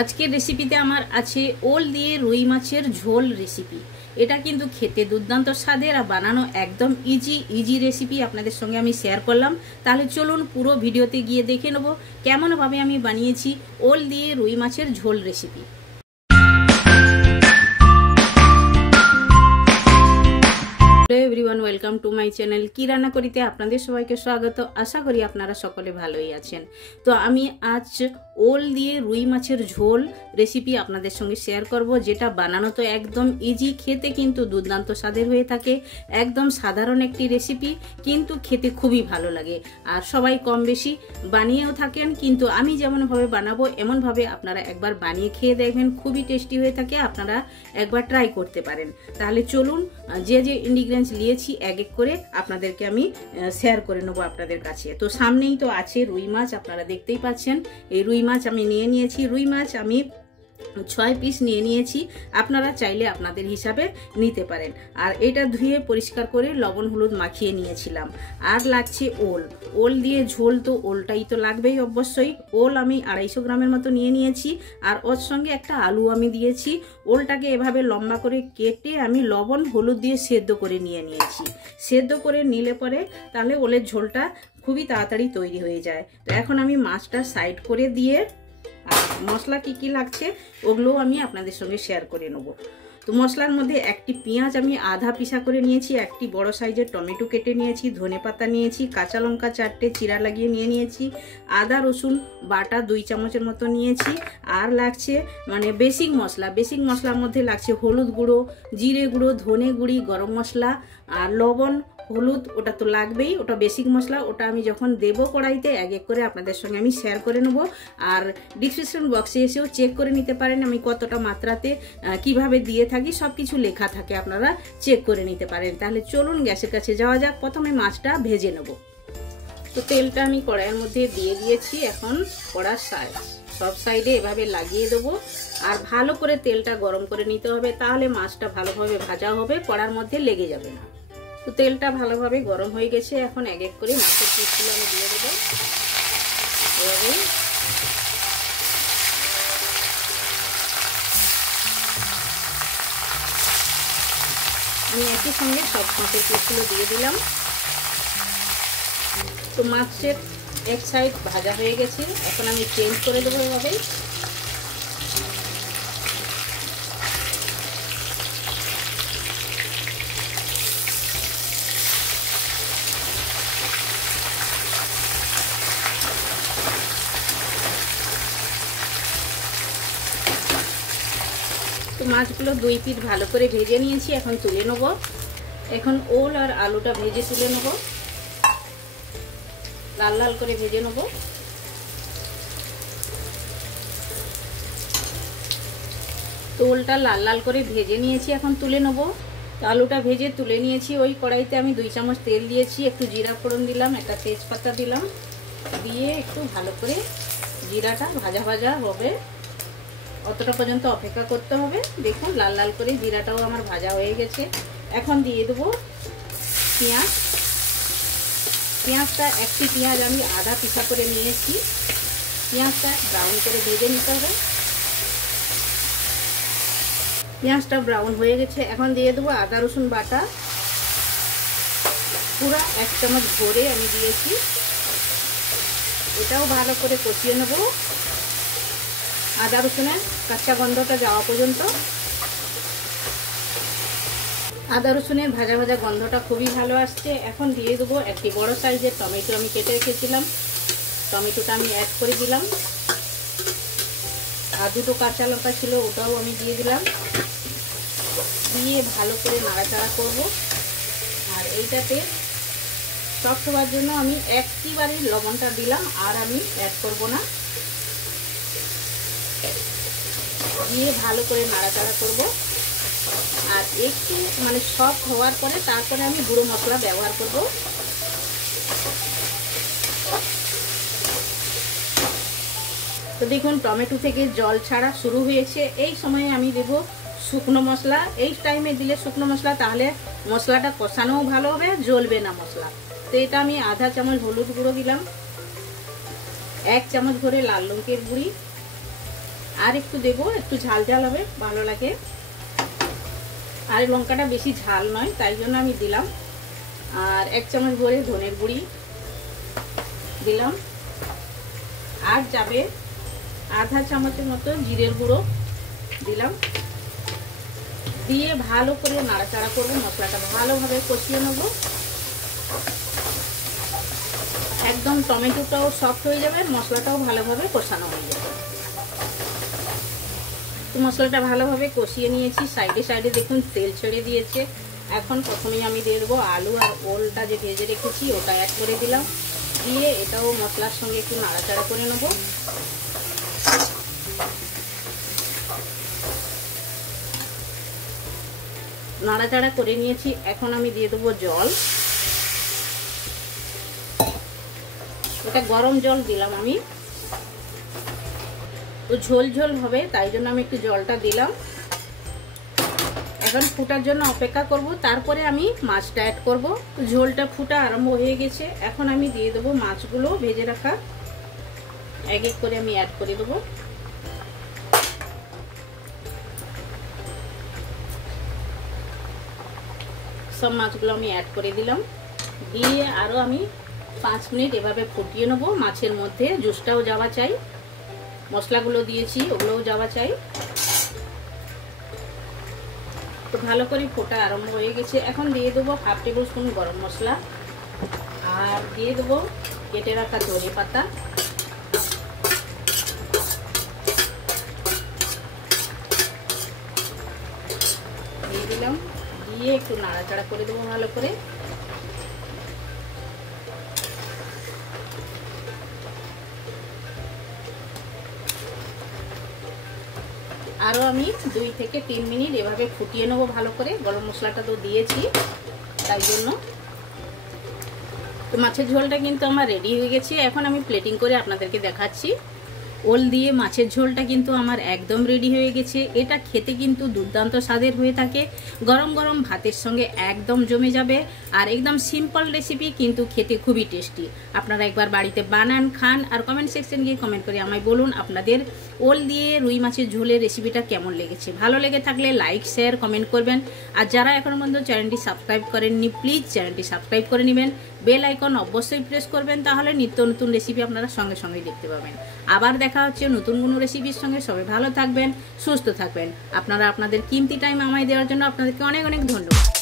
আজকের রেসিপিতে আমার আছে ওল দিয়ে রুই মাছের ঝোল রেসিপি। এটা কিন্তু খেতে দুর্দান্ত স্বাদের আর বানানো একদম ইজি রেসিপি আপনাদের সঙ্গে আমি শেয়ার করলাম। তাহলে চলুন পুরো ভিডিওতে গিয়ে দেখে নেব কেমনভাবে আমি বানিয়েছি ওল দিয়ে রুই মাছের ঝোল recipe. Hello everyone, welcome to my channel. কি রান্না করিতে আপনাদের সবাইকে স্বাগত। আশা করি আপনারা সকলে ভালোই আছেন। তো আমি আজ ওল দিয়ে রুই মাছের ঝোল রেসিপি আপনাদের সঙ্গে শেয়ার করব, যেটা বানানো তো একদম ইজি, খেতে কিন্তু দুর্দান্ত স্বাদের হয়ে থাকে। একদম সাধারণ একটি রেসিপি, কিন্তু খেতে খুবই ভালো লাগে আর সবাই কম বেশি বানিয়েও থাকেন। কিন্তু আমি যেমনভাবে বানাবো এমনভাবে আপনারা একবার বানিয়ে খেয়ে দেখবেন, খুবই টেস্টি হয়ে থাকে। আপনারা একবার ট্রাই করতে পারেন। তাহলে চলুন যে ইনগ্রিডিয়েন্টস নিয়েছি এক এক করে আপনাদেরকে আমি শেয়ার করে নেবো আপনাদের কাছে। তো সামনেই তো আছে রুই মাছ, আপনারা দেখতেই পাচ্ছেন। এই রুই মাছ আমি নিয়ে নিয়েছি। রুই মাছ আমি 6 পিস নিয়ে নিয়েছি। আপনারা চাইলে আপনাদের হিসাবে নিতে পারেন। আর এটা ধুয়ে পরিষ্কার করে লবণ হলুদ মাখিয়ে নিয়েছিলাম। আর লাগছে ওল দিয়ে ঝোল, তো ওলটাই তো লাগবেই অবশ্যই। ওল আমি 250 গ্রামের মতো নিয়ে নিয়েছি। আর ওর সঙ্গে একটা আলু আমি দিয়েছি। ওলটাকে এভাবে লম্বা করে কেটে আমি লবণ হলুদ দিয়ে সেদ্ধ করে নিয়ে নিয়েছি। সেদ্ধ করে নিলে পরে তাহলে ওলের ঝোলটা খুবই তাড়াতাড়ি তৈরি হয়ে যায়। তো এখন আমি মাছটা সাইড করে দিয়ে আর মশলা কি লাগছে ওগুলো আমি আপনাদের সঙ্গে শেয়ার করে নেব। তো মশলার মধ্যে একটি পেঁয়াজ আমি আধা পিসা করে নিয়েছি, একটি বড় সাইজের টমেটো কেটে নিয়েছি, ধনেপাতা নিয়েছি, কাঁচা লঙ্কা 4টে চিরা লাগিয়ে নিয়ে নিয়েছি, আদা রসুন বাটা 2 চামচের মতো নিয়েছি। আর লাগছে বেসিক মশলার মধ্যে লাগছে হলুদ গুঁড়ো, জিরে গুঁড়ো, ধনে গুঁড়ি, গরম মশলা আর লবণ হলুদ, ওটা তো লাগবেই, ওটা বেসিক মশলা। ওটা আমি যখন দেবো কড়াইতে এক এক করে আপনাদের সঙ্গে আমি শেয়ার করে নেব। আর ডিসক্রিপশন বক্সে এসেও চেক করে নিতে পারেন আমি কতটা মাত্রাতে কিভাবে দিয়ে থাকি, সব কিছু লেখা থাকে, আপনারা চেক করে নিতে পারেন। তাহলে চলুন গ্যাসের কাছে যাওয়া যাক। প্রথমে মাছটা ভেজে নেব। তো তেলটা আমি কড়াইয়ের মধ্যে দিয়ে দিয়েছি। এখন কড়ার সব সাইডে এভাবে লাগিয়ে দেবো। আর ভালো করে তেলটা গরম করে নিতে হবে, তাহলে মাছটা ভালোভাবে ভাজা হবে, কড়ার মধ্যে লেগে যাবে না। তো তেলটা ভালোভাবে গরম হয়ে গেছে। এখন এক এক করে মাছের পিসগুলো আমি দিয়ে দেবো। এভাবেই আমি একই সঙ্গে সব মাছের পিসগুলো দিয়ে দিলাম। তো মাছের এক সাইড ভাজা হয়ে গেছে, এখন আমি চেঞ্জ করে দেবো এভাবেই। তো মাছগুলো 2 পিঠ ভালো করে ভেজে নিয়েছি, এখন তুলে নেব। এখন ওল আর আলুটা ভেজে তুলে নেব, লাল লাল করে ভেজে নেব। তো ওলটা লাল লাল করে ভেজে নিয়েছি, এখন তুলে নেব। তো আলুটা ভেজে তুলে নিয়েছি। ওই কড়াইতে আমি 2 চামচ তেল দিয়েছি, একটু জিরা ফোড়ন দিলাম, একটা তেজপাতা দিলাম, দিয়ে একটু ভালো করে জিরাটা ভাজা ভাজা হবে অতটা পর্যন্ত অপেক্ষা করতে হবে। দেখুন লাল লাল করে জিরাটাও আমার ভাজা হয়ে গেছে। এখন দিয়ে দেবো পেঁয়াজটা একটি পেঁয়াজ আমি আধা পিসা করে নিয়েছি। পেঁয়াজটা ব্রাউন করে ভেজে নিতে হবে। পেঁয়াজটা ব্রাউন হয়ে গেছে। এখন দিয়ে দেবো আদা রসুন বাটা, পুরো 1 চামচ ভরে আমি দিয়েছি। এটাও ভালো করে কষিয়ে নেব, আদা রসুনের কাঁচা গন্ধটা যাওয়া পর্যন্ত। আদা রসুনের ভাজা ভাজা গন্ধটা খুবই ভালো আসছে। এখন দিয়ে দেবো একটি বড় সাইজের টমেটো আমি কেটে রেখেছিলাম, টমেটোটা আমি অ্যাড করে দিলাম। আর 2টো কাঁচা লঙ্কা ছিল, ওটাও আমি দিয়ে দিলাম। দিয়ে ভালো করে নাড়াচাড়া করব। আর এইটাতে সফট হওয়ার জন্য আমি একবারে লবণটা দিলাম, আর আমি অ্যাড করব না। দিয়ে ভালো করে নাড়াচাড়া করব। আর একটু সফট হওয়ার পরে তারপরে আমি গুঁড়ো মশলা ব্যবহার করব। তো দেখুন টমেটো থেকে জল ছাড়া শুরু হয়েছে। এই সময়ে আমি দেব শুকনো মশলা। এই টাইমে দিলে শুকনো মশলা, তাহলে মশলাটা কষানোও ভালো হবে, জ্বলবে না মশলা। তো এটা আমি আধা চামচ হলুদ গুঁড়ো দিলাম, 1 চামচ ভরে লাল লঙ্কের গুঁড়ি, আর একটু দেবো, একটু ঝাল ঝাল হবে, ভালো লাগে। আর লঙ্কাটা বেশি ঝাল নয়, তাই জন্য আমি দিলাম। আর 1 চামচ ভরে ধনের গুঁড়ি দিলাম। আর যাবে আধা চামচের মতো জিরের গুঁড়ো দিলাম। দিয়ে ভালো করে নাড়াচাড়া করবো, মশলাটা ভালোভাবে কষিয়ে নেবো। একদম টমেটোটাও সফট হয়ে যাবে, মশলাটাও ভালোভাবে কষানো হয়ে যাবে। তো মশলাটা ভালোভাবে কষিয়ে নিয়েছি। সাইডে সাইডে দেখুন তেল ছেড়ে দিয়েছে। এখন প্রথমেই আমি দিয়ে দেবো আলু আর ওলটা যে ভেজে রেখেছি ওটা অ্যাড করে দিলাম। দিয়ে এটাও মশলার সঙ্গে একটু নাড়াচাড়া করে নেব। নাড়াচাড়া করে নিয়েছি। এখন আমি দিয়ে দেবো জল। এটা গরম জল দিলাম আমি, তো ঝোল ঝোল হবে তাই জন্য আমি একটু জলটা দিলাম। এখন ফুটার জন্য অপেক্ষা করব, তারপরে আমি মাছটা অ্যাড করব। ঝোলটা ফুটা আরম্ভ হয়ে গেছে। এখন আমি দিয়ে দেবো মাছগুলো ভেজে রাখা, এক এক করে আমি অ্যাড করে দেবো। সব মাছগুলো আমি অ্যাড করে দিলাম। দিয়ে আরও আমি 5 মিনিট এভাবে ফুটিয়ে নেবো। মাছের মধ্যে জুসটাও যাওয়া চাই, মশলাগুলো দিয়েছি ওগুলোও যাওয়া চাই। তো ভালো করে ফোটা আরম্ভ হয়ে গেছে। এখন দিয়ে দেবো 1/2 টেবিল স্পুন গরম মশলা, আর দিয়ে দেবো কেটে রাখা ধনে পাতা, দিয়ে দিলাম। দিয়ে একটু নাড়াচাড়া করে দেবো ভালো করে। আরও আমি 2 থেকে 3 মিনিট এভাবে ফুটিয়ে নেবো ভালো করে। গরম মশলাটা তো দিয়েছি তাই জন্য। তো মাছের ঝোলটা কিন্তু আমার রেডি হয়ে গেছে। এখন আমি প্লেটিং করে আপনাদেরকে দেখাচ্ছি। ওল দিয়ে মাছের ঝোলটা কিন্তু আমার একদম রেডি হয়ে গেছে। এটা খেতে কিন্তু দুর্দান্ত স্বাদের হয়ে থাকে, গরম গরম ভাতের সঙ্গে একদম জমে যাবে। আর একদম সিম্পল রেসিপি, কিন্তু খেতে খুবই টেস্টি। আপনারা একবার বাড়িতে বানান, খান, আর কমেন্ট সেকশন গিয়ে কমেন্ট করে আমায় বলুন আপনাদের ওল দিয়ে রুই মাছের ঝোলের রেসিপিটা কেমন লেগেছে। ভালো লেগে থাকলে লাইক, শেয়ার, কমেন্ট করবেন। আর যারা এখনো পর্যন্ত চ্যানেলটি সাবস্ক্রাইব করেননি, প্লিজ চ্যানেলটি সাবস্ক্রাইব করে নেবেন। বেল আইকন অবশ্যই প্রেস করবেন, তাহলে নিত্য নতুন রেসিপি আপনারা সঙ্গে সঙ্গে দেখতে পাবেন। আবার দেখা হচ্ছে নতুন কোনো রেসিপির সঙ্গে। সবাই ভালো থাকবেন, সুস্থ থাকবেন। আপনারা আপনাদের কিমতি টাইম আমায় দেওয়ার জন্য আপনাদেরকে অনেক অনেক ধন্যবাদ।